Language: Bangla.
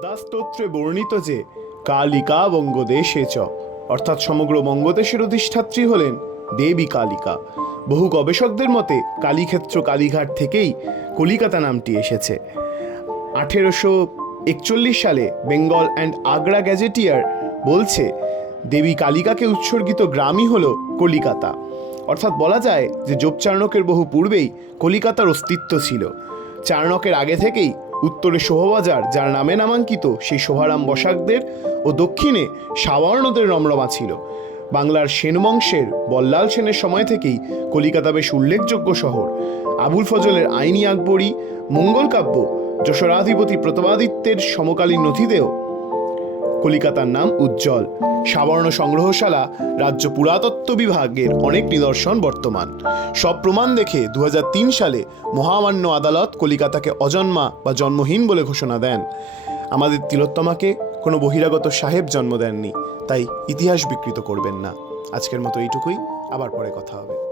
পদ্মাস্তোত্রে বর্ণিত যে কালিকা বঙ্গদেশে চ, অর্থাৎ সমগ্র বঙ্গদেশের অধিষ্ঠাত্রী হলেন দেবী কালিকা। বহু গবেষকদের মতে কালীক্ষেত্র কালীঘাট থেকেই কলিকাতা নামটি এসেছে। 1841 সালে বেঙ্গল অ্যান্ড আগ্রা গ্যাজেটিয়ার বলছে দেবী কালিকাকে উৎসর্গিত গ্রামই হল কলিকাতা। অর্থাৎ বলা যায় যে যোগচার্ণকের বহু পূর্বেই কলিকাতার অস্তিত্ব ছিল। চার্ণকের আগে থেকেই উত্তরে শোভাবাজার, যার নামে নামাঙ্কিত, সেই শোভারাম বসাকদের ও দক্ষিণে সাবর্ণদের রমরমা ছিল। বাংলার সেন বংশের বল্লাল সেনের সময় থেকেই কলিকাতা বেশ উল্লেখযোগ্য শহর। আবুল ফজলের আইনি আকবরী মঙ্গল কাব্য, যশোরাধিপতি প্রতাপাদিত্যের সমকালীন নথিতেও কলিকাতার নাম উজ্জ্বল। সাবর্ণ সংগ্রহশালা, রাজ্য পুরাতত্ত্ব বিভাগের অনেক নিদর্শন বর্তমান। সব প্রমাণ দেখে 2003 সালে মহামান্য আদালত কলিকাতাকে অজন্মা বা জন্মহীন বলে ঘোষণা দেন। আমাদের তিলোত্তমাকে কোনো বহিরাগত সাহেব জন্ম দেননি, তাই ইতিহাস বিকৃত করবেন না। আজকের মতো এইটুকুই, আবার পরে কথা হবে।